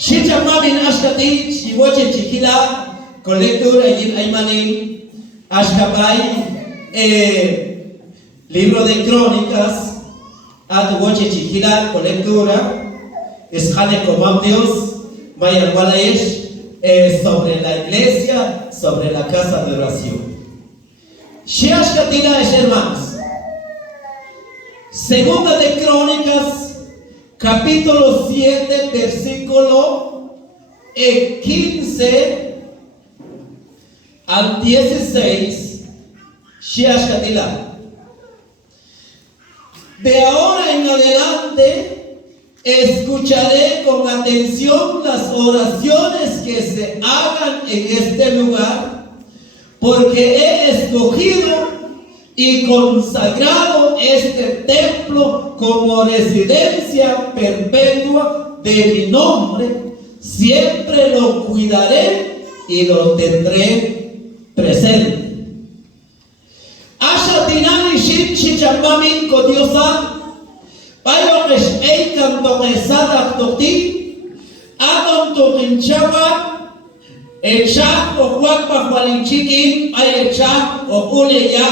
Shita mamin ashkati chivoche chiquila con lectura y aymanin ashkabay libro de crónicas atuvoche chiquila con lectura esjane como Dios vaya walaesh sobre la iglesia, sobre la casa de oración. Shiashkatila es hermanos. Segunda de Crónicas, capítulo 7, versículo 15 al 16. Shiashkatila. De ahora en adelante escucharé con atención las oraciones que se hagan en este lugar, porque he escogido y consagrado este templo como residencia perpetua de mi nombre. Siempre lo cuidaré y lo tendré presente. Ashatinani shin shichamamin kodiosa. Payo resei canto mesada toti, adon to kinchaba, echa o huakpa hualinchikin, ay echa o uleya,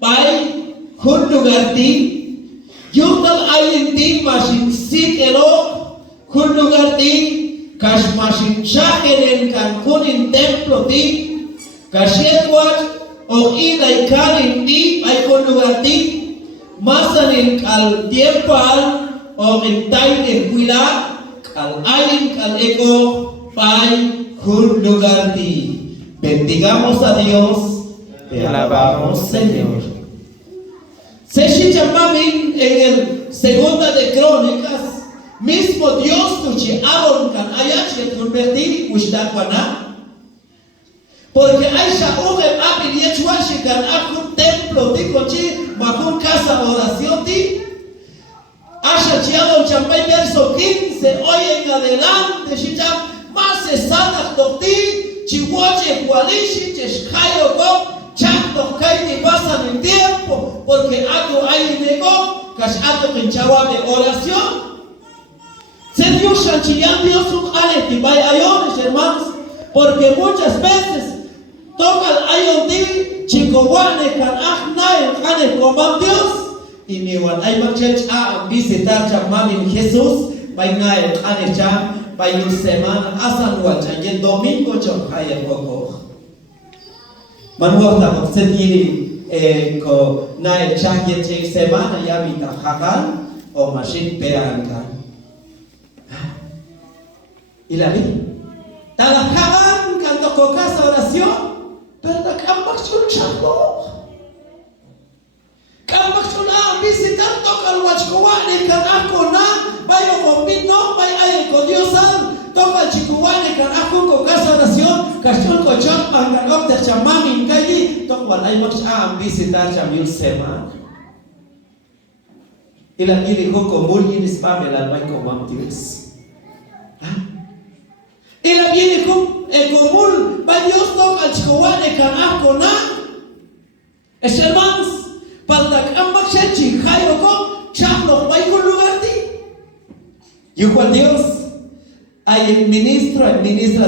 pay hundugarti, yutal ayinti masin sikelo, hundugarti, kash masin chakeren kan kunin templo ti, kashetwat o ilay kanin ti, ay hundugarti. Masanin kal tiempal o intay de cuidar kal ayin kal eko pay hundugarti. Bendigamos a Dios, te alabamos Señor. Se shichamamin en el segunda de Crónicas, mismo Dios tuche aron kan ayach et convertir ustakwana. Porque Aisha uge api diechwashi kan akun templo ti kochi makun casa oración ti. Asha chiado champay verso 15. Hoy en adelante shicham más esana ti chihuache kualishi cheshkayo ko chakto kai pasan el tiempo porque ato hay nego kash ato kinchawa de oración. Se Dios chanchillan Dios un aleti bay ayones hermanos, porque muchas veces toca el ayonti, chicowane kan ahnae kane comam Dios. Y mi wan ay marchech a visitar chamamin Jesús, bainae kane cham, bainu semana asan wacha y el domingo chon kaya poco. Manuota con sentiri ko nae chang ye semana ya vita hakan o mashin peankan. Y la vi. Talahakan kan toko casa oración. Pero kambak chulchako, kambak chula visitar toca el huachcoane canaco na, vaya combino, vaya ay con Dios toca el chicuane canaco con casa oración, cachón cochón, panganop de chamami calle, toca el ay visitar chamil semana. Y la dijo con muy inesperable al banco mantives. Y la viene con el común, va Dios toca al chicoane canaco na. Es hermanos, para que ambas chechi, jairo con, chaplo, va con lugar ti. Y cuando Dios, hay el ministra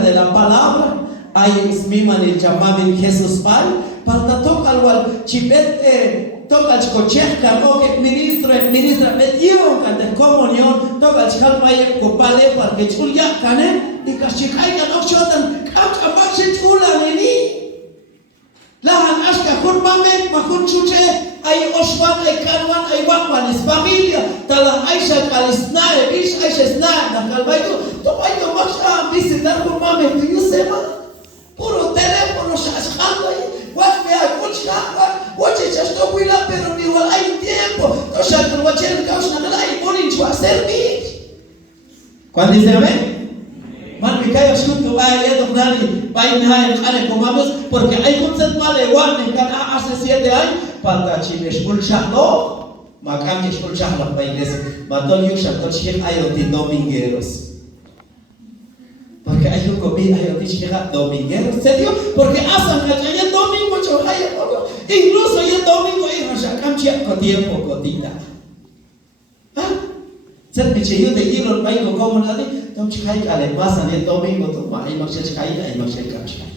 de la palabra, hay el mismo en el llamado en Jesús Padre, para tocar al chipet, toca al chicocheca, que ministra, metió en comunión, toca al chicalmaye, copale, para que chulia, cane. Y kashikai kan okshotan kap abache chula nini lahan ashka kurmamet makun chuche ay oswan ay kanwan ay wakwan es familia tala Aisha kalisnae bish Aisha snae na kalbaito to ayo maksha visitar kurmamet to yusema puro teléfono shashkando wak me akulchka wache chasto kuila pero ni wal ay tiempo to shakal wachen kaush na ay morin chwa servir. ¿Cuándo dice amén? Man me cae oscuro vaya a nani vaina en ane comamos porque hay concepto vale igual en cada hace 7 años para chile escucharlo macam escucharlo para iglesia mató yo shato chile ayo ti domingueros porque hay un comida ayo ti chile domingueros serio porque hacen que el domingo yo ayo incluso el domingo y no shakam chile con tiempo cotita Set bichayo de giro bai ko como nadi, tom chikai kale mas ane domingo to mai maksud chikai ai maksud kachai.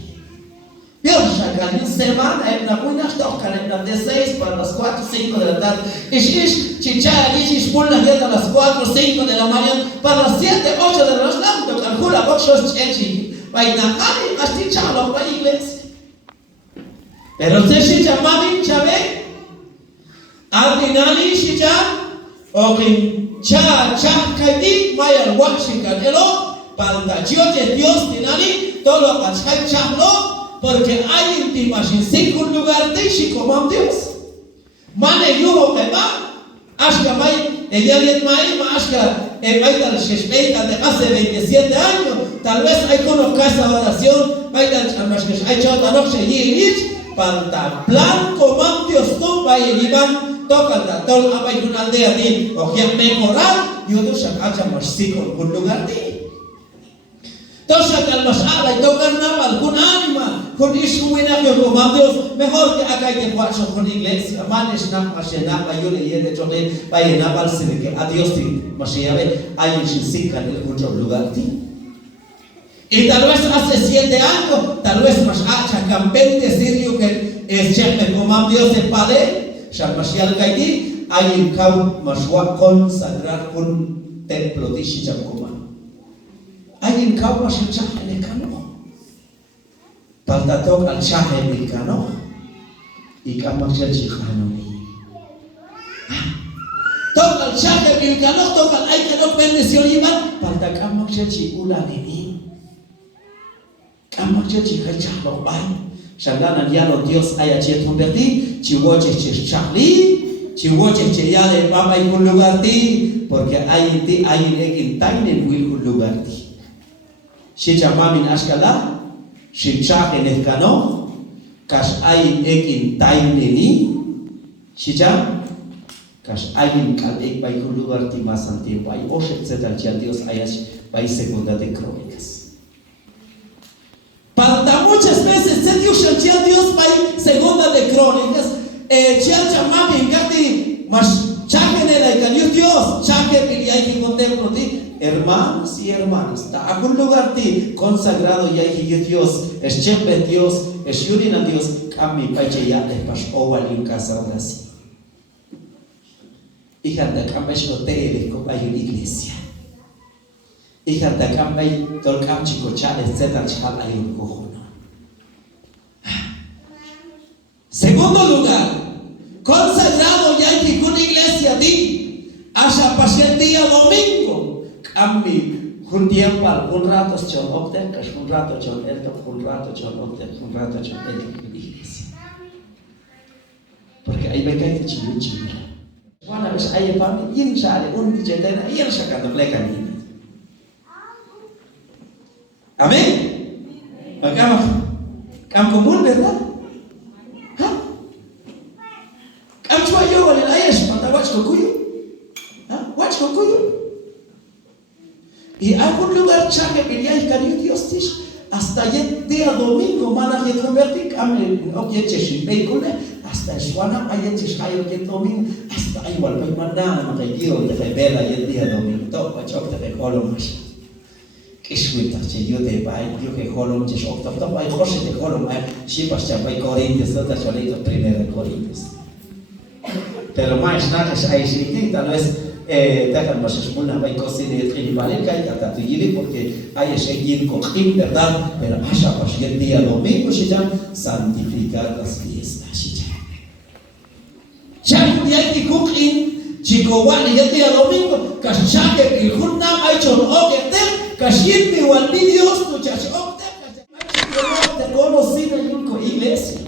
Dios saca en semana en la buena tocan en las de 6 para las 4, 5 de la tarde. Ish chichara ish pulla a las 4, 5 de la mañana para las 7, 8 de la noche. Calcula boxos chechi. Vaina hay hasta chalo para iglesia. Pero se chicha mami chabe. Aldinali chicha okin cha kaiti mayar washikan elo para Dios dinali todo lo que chalo. Porque hay intimas en cinco lugares de como Dios. Mane yugo que va, hasta mai, ella viene mai, hasta vai dar respeto de hace 27 años. Tal vez hay con casa oración, vai dar más que hay chota no se yich, para plan como Dios tú va y van toca da tol a vai una aldea de o que mejorar y otros acha más cinco un lugar de. Entonces al masala y tocar nada algún ánima con eso buena que como Dios mejor que acá que paso con iglesia manes na pasena pa yo le de chole pa na pal se que a Dios ti masía ve hay en cinco en el lugar ti y tal vez hace 7 años tal vez más hacha campente sirio que es chefe como Dios de padre ya masía que ti hay en cau más consagrar un templo de Shijam hay en cabo a su chaje de cano. Falta toca al chaje del cano. Y cama se chijano. Toca al chaje del cano, toca al hay que no bendición iban. Falta cama se chigula de mí. Cama se chijano bay. Shalana dialo Dios haya che converti. Chihuoche che chali. Chihuoche che ya de papa y un lugar ti. Porque hay en tainen will un lugar ti. Shija mamin ashkala, shicha en el cano, kash ayin ekin taineni, shija, kash ayin kal ek bai un lugar ti más antiguo, bai oshet zetal chia Dios ayash bai segunda de Crónicas. Para muchas veces se dio Dios bai segunda de Crónicas, chia mamin gati mas chakenela y Dios chaken y hay que contemplo ti. Hermanos y hermanas, está algún lugar ti consagrado y hay que Dios, es chepe Dios, es yurina Dios, kami pache ya es pas oval en casa ahora sí. Hija de kami es hotel como hay una iglesia. Hija de kami tol kam chico chal etcétera chal hay un cojono. Segundo lugar, consagrado y hay que una iglesia ti, hasta pasar el día domingo. Kami juntian pal un rato chon opten, un rato chon elto, un rato chon opten, un rato chon elto en iglesia. Porque ahí me cae chilu. Cuando ves ahí pami, yin sale un dijetena, yin sacando plecanina. Amén. Cam común, ¿verdad? ¿Ah? Cam chua yo vale la es, manda watch cocuyo. ¿Ah? Watch cocuyo. Y algún lugar chaque que ya hay Dios hasta el día domingo mana que convertir amen oye sin vehículo hasta el suana hay chayo que domingo hasta igual pues mandar que Dios te revela el día domingo todo pa chok te colom más que suelta che yo te va yo que colom che chok todo pa jose te colom si pas cha pa Corintios todo solito primero Corintios pero más nada es ahí tal vez dejan más esmuna vai cocina de tribunalca y hasta tu yiri porque hay ese yin cojín verdad pero hasta pues el día domingo se llama santificar las fiestas ya ya que cojín chico wani el día domingo kasha que el junna hay chon ogete kashin mi wal Dios tu chas ogete te conocido en iglesia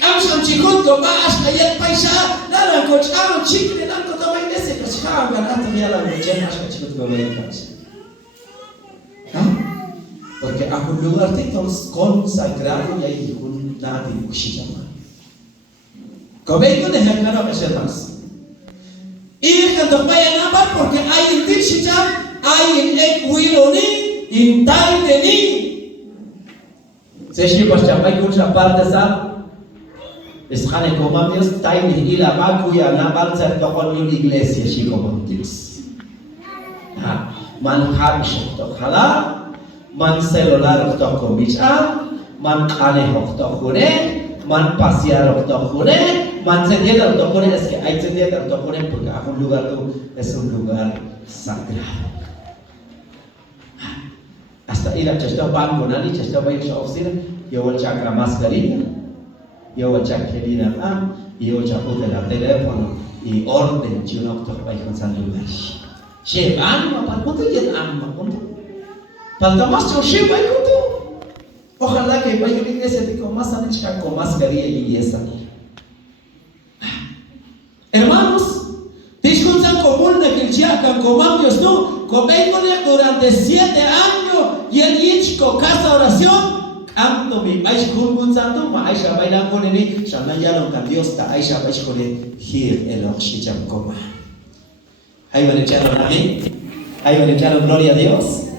Amsham chikot ko baas kayat paisa dalam coach aro chikne dan ko tamay nese kasha ganat yala mujen as chikot ko bayat paisa. Porque a un lugar te consagrado y ahí un nadie kushiyama. Kobei ko de hermano que se das. Y que to paya napa porque hay en Tishita hay en Equiloni in Taineni. Se shi pas champai kun sa parte sa Escane como Dios taine y la vacuya na balsa con una iglesia chico como Dios. Man habis to khala, man celular to komicha, man kane to kure, man pasear to kure, man sentir to kure es que hay sentir to kure porque un lugar es un lugar sagrado. Hasta ir a chester banco nani chester baik sa oficina, yo voy a chakra mascarilla. Yo voy a chequear yo voy a poner el teléfono y orden si uno está ahí con San Luis. Llevan, para cuánto llevan, para cuánto. Falta más yo llevo ahí cuánto. Ojalá que vaya a iglesia de con más ancha con mascarilla y esa. Hermanos, discutan común de que el chiacan comamos no, comémosle durante 7 años y el hincho casa oración. Am mi aish kurgun santo ma aisha bailan con ini sana ya lo kan Dios ta aisha baish con here el oxygen coma. Hay un echado amén. Hay un echado gloria a Dios.